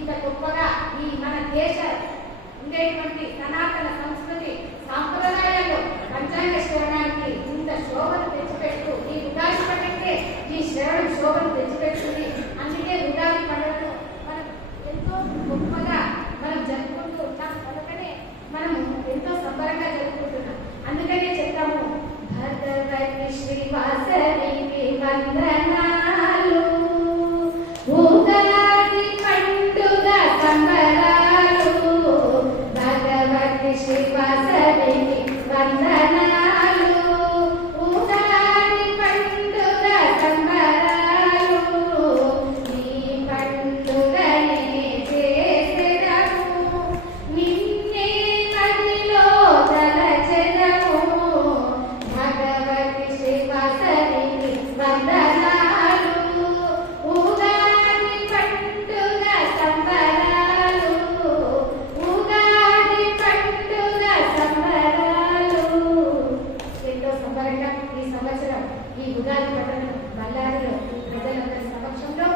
ఇంత గొప్పగా ఈ మన దేశ ఉండేటువంటి సనాతన సంవత్సరం ఈ ఉగాది పట్టణం బళ్ళారిలో ప్రజలందరి సమక్షంలో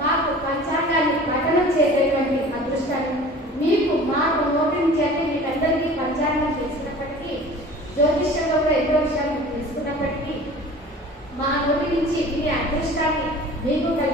మాకు పంచాంగాన్ని పఠనం చేసేటువంటి అదృష్టాన్ని మీకు మాకు నోటి మీకందరికీ పంచాంగం చేసినప్పటికీ జ్యోతిష్యంలో కూడా ఎన్నో విషయాలు తెలుసుకున్నప్పటికీ మా నోటి నుంచి మీ అదృష్టాన్ని మీకు కలిగి